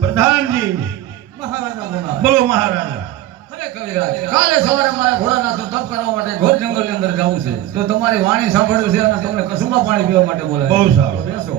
પ્રધાનજી મહારાજા. બોલો મહારાજા કાલે સવારે મારે ઘોડાનાથનું તપ કરવા માટે ઘોર જંગલની અંદર જવું છે તો તમારી વાણી સાંભળવી છે અને તમને કસુંબા પાણી પીવા માટે બોલાવે બહુ સારું. બેસો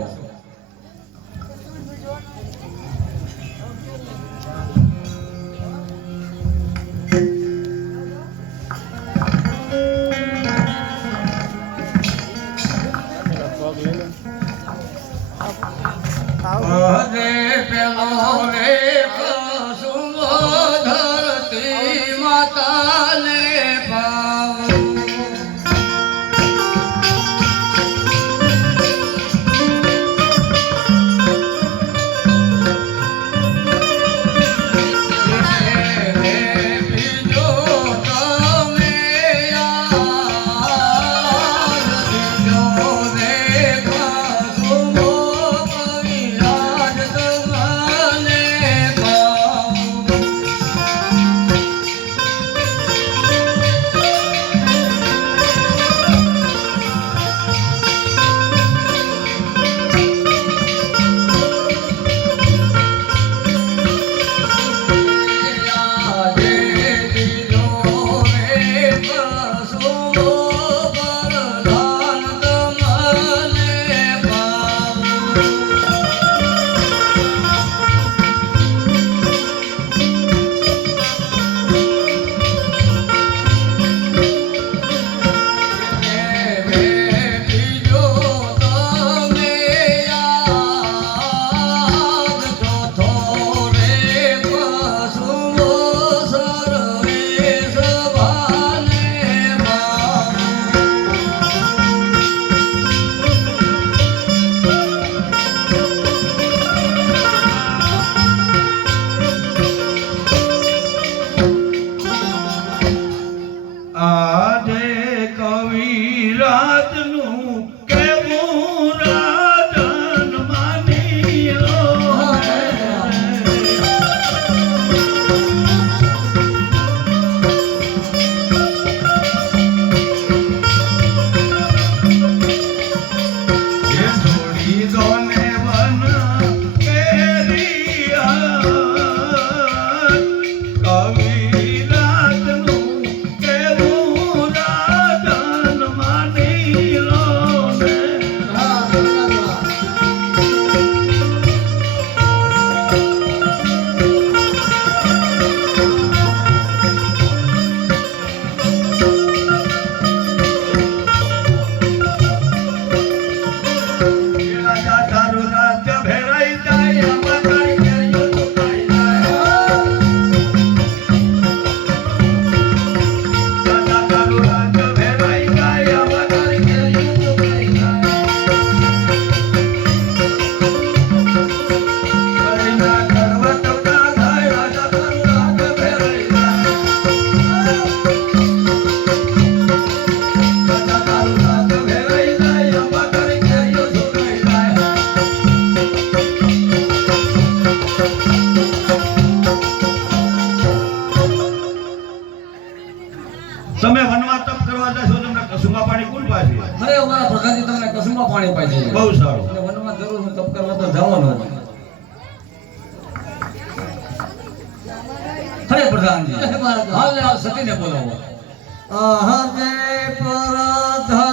કસુમા પાણી કોણ પાસે અરે અમારા પ્રધાનજી તમને પાણી પાય બહુ સારું. અને વનમાં જરૂર છે તપ કરવા તો જવાનું જ. હરે પ્રધાનજી હાલ સતીને બોલાવો. અહજે પરધલ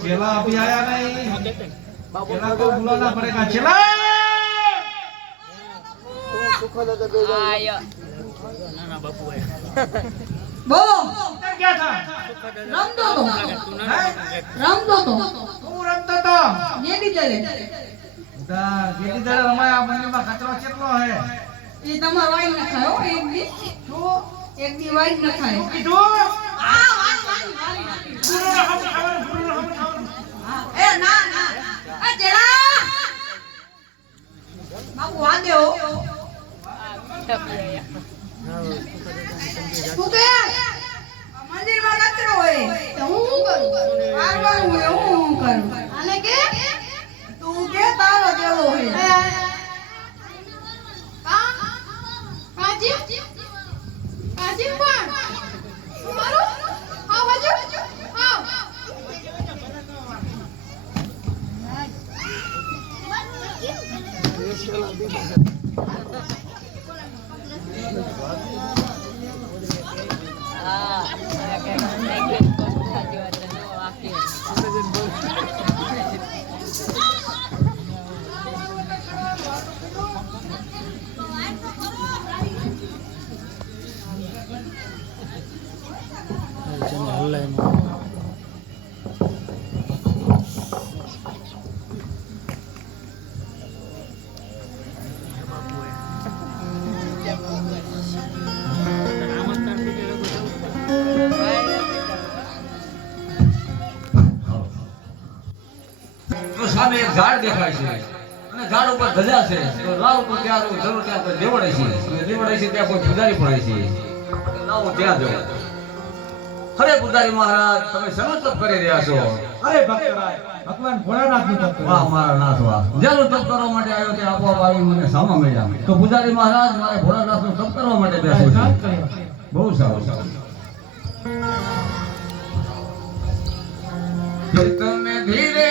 ચેલા અભી આયા નહીં. ચેલા તો બોલાના પડેગા ચેલા બો ક્યાં થા રમતો તો. રમતો તો. હું રમતો તો? ગેડી દરે દા ગેડી દરે રમાય આ બંનેમાં ખતરો કેટલો હે? એ તમારો વાઈ ન ખાય હો એક દી તો એક દી વાઈ ન ખાય કીધું? આ વાઈ વાઈ વાઈ એ ના ના. આ જરા બાપુ કચરો હોય. તો હું કરું? શું કરું? ઝાડ દેખાય છે. અને ઝાડ ઉપર ધજા છે. તો લાવ ઉપર ત્યાં જરૂર ત્યાં દેવડે છે. દેવડે છે ત્યાં કોઈ પૂજારી પડે છે લાવો ત્યાં જવું. અરે પૂજારી મહારાજ તમે શેનું તપ કરી રહ્યા છો. અરે ભગવાન ભોળાનાથનું તપ વાહ મારા નાથ વાહ. જેનું તપ કરવા માટે આવ્યો તે આપોઆપ આવી મને સામા મળ્યા. તો પૂજારી મહારાજ મારે ભોળાનાથનું તપ કરવા માટે બેસું સાત બહુ સારું. સારું તમે ધીરે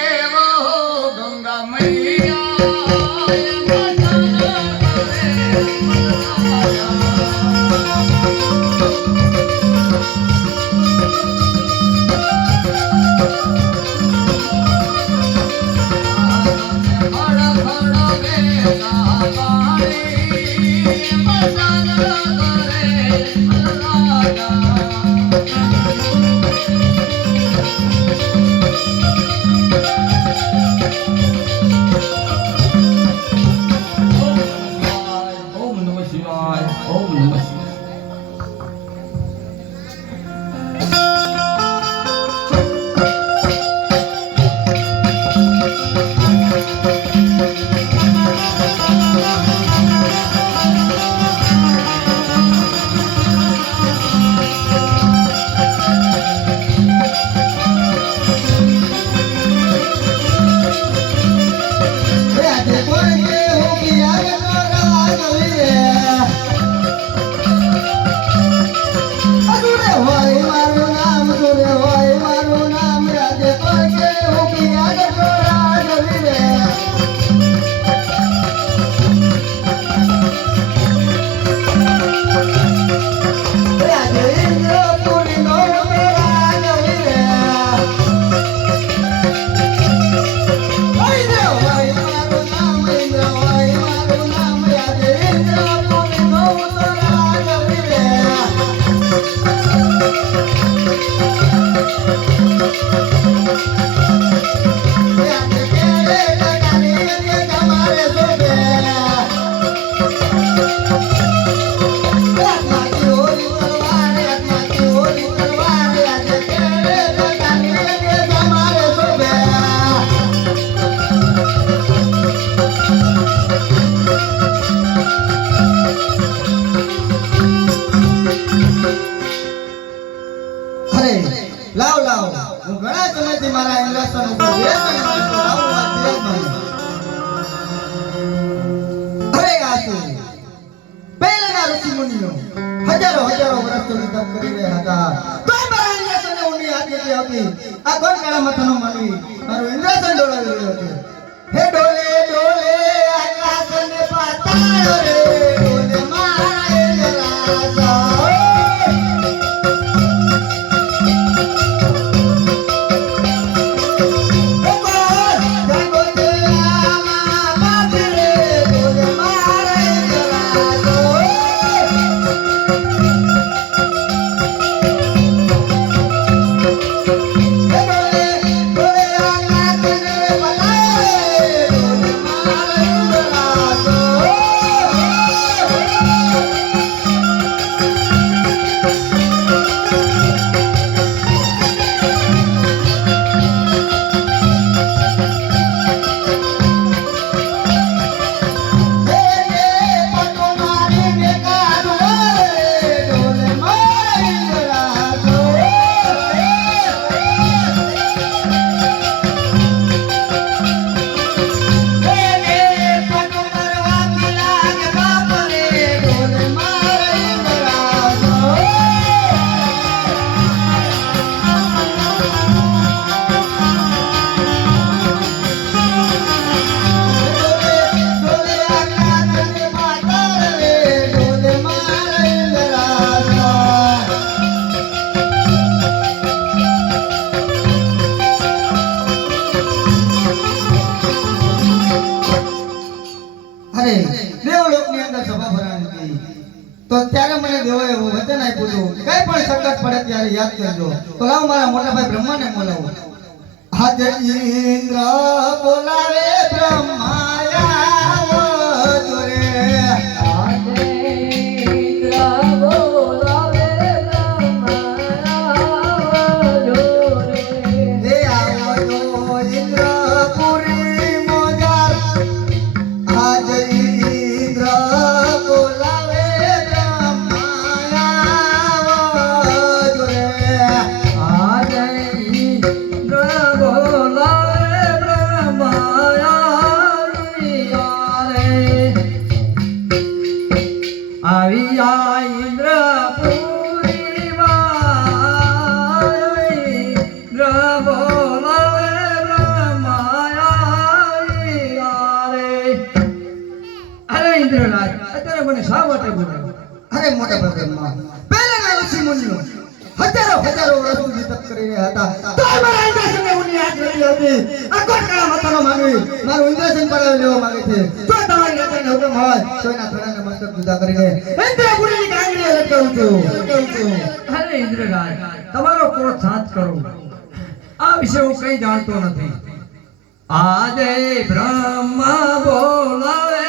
હું ઘણા સમયથી મારા ઇન્વેસ્ટર ઉપર વ્યસન કરી રહ્યા હતા. આ કોણ કાળા માથાનો માનવી. મારું રહ્યો છે. હે ડોલે ડોલે આકાશ પાતાળ રે. ત્યારે યાદ કરજો. તો લાવ મારા મોટા ભાઈ બ્રહ્માને બોલાવો. આજે ઇન્દ્ર બોલાવે બ્રહ્માયા છે. જો તમારી ક્રોધ કરો. આ વિશે હું કઈ જાણતો નથી. આજે બ્રહ્મા બોલાવે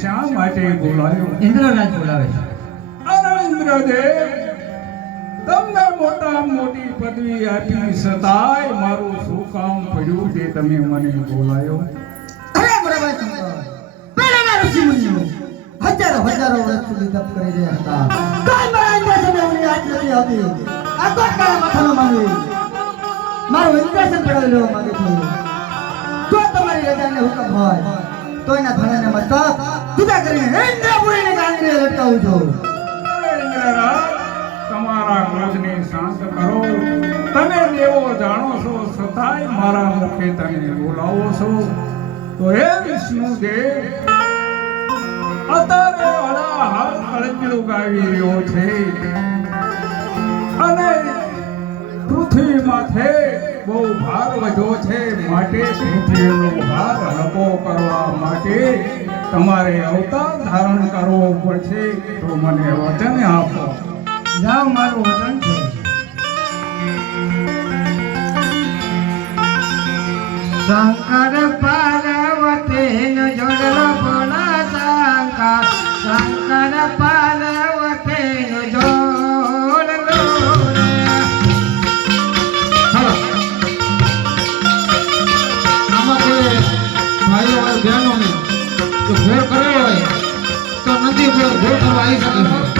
શા માટે બોલાવ્યો ઇન્દ્રરાજ બોલાવે છે. ઇન્દ્રદેવ તમને મોટા મોટી પદવી આપી સતાય મારું શું કામ પડ્યું તે તમે મને બોલાયો? અરે બરાબર. શંકર ઋષિ મુનિઓ હજારો હજારો વર્ષ સુધી તપ કરી રહ્યા હતા. કોઈ મારા ઇન્દ્રસનને ઊની હાથ નથી આવતી. આ કોણ કાળા માથાનો માનવી. મારું ઇન્દ્રસન પડાવી લેવા માંગે છે. જો તમારી રજાને હુકમ હોય તો એના ધણાને મસ્તક જુદા કરીને ઇન્દ્રપુરીની કાંગરીએ લટકાવું છું. તમારા ક્રોધને શાંત કરો. તમે દેવો જાણો છો છતાંય મારા મુખે તમે બોલાવો છો. તો હે વિષ્ણુદેવ અત્યારે હળા હાલ કળજું ગાવી રહ્યો છે. અને પૃથ્વી માથે બહુ ભાગ વધ્યો છે માટે પૃથ્વીનો ભાગ હલકો કરવા માટે તમારે અવતાર ધારણ કરવો પડશે. તો મને વચન આપો. જ્યાં મારું વચન છે. શંકર પાર્વતી જો ઘોર કર્યો હોય તો નદી ઉપર ઘોર કરવા આવી શકે. છે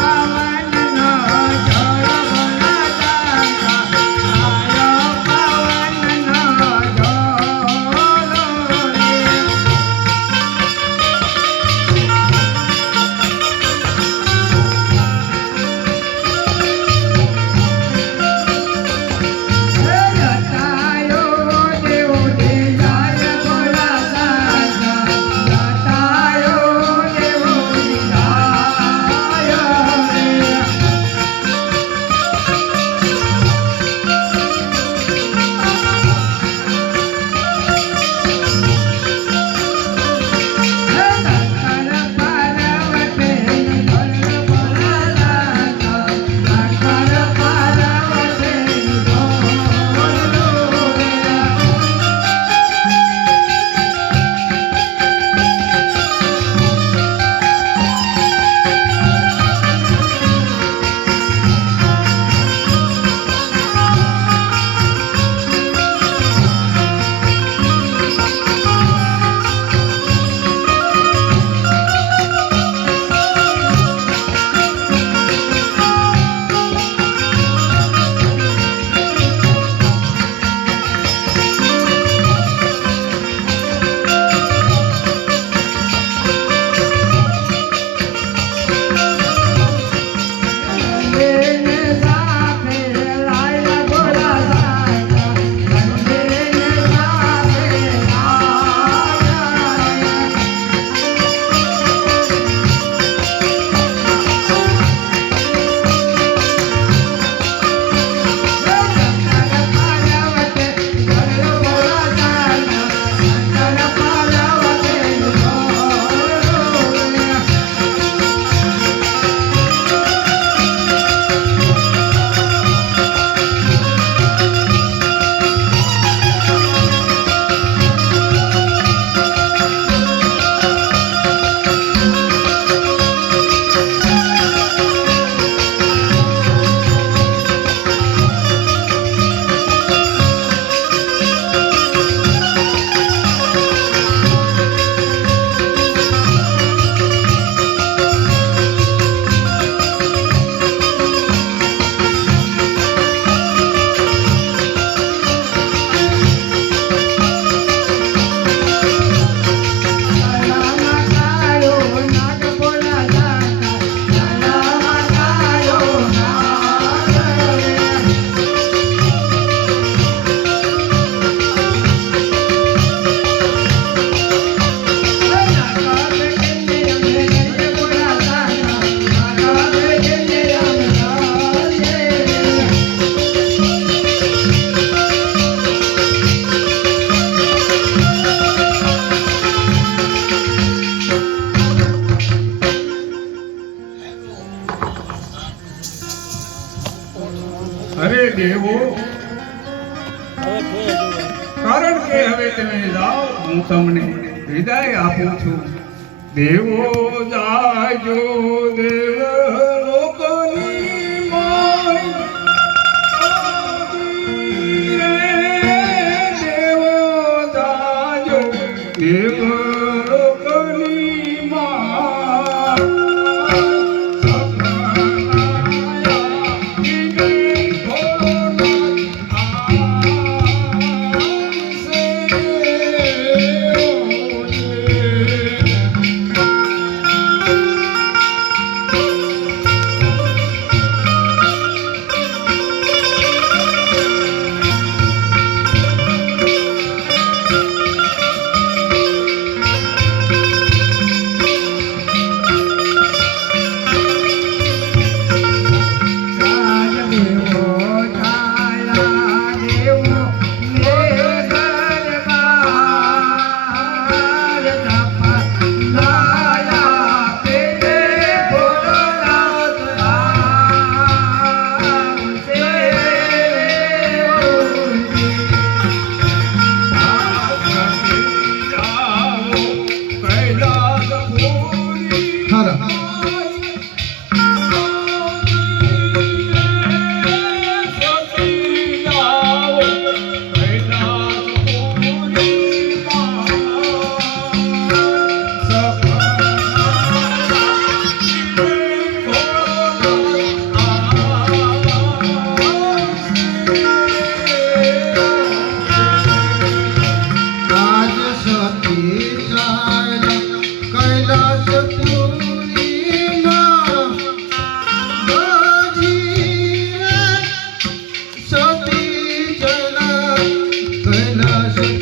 Krishna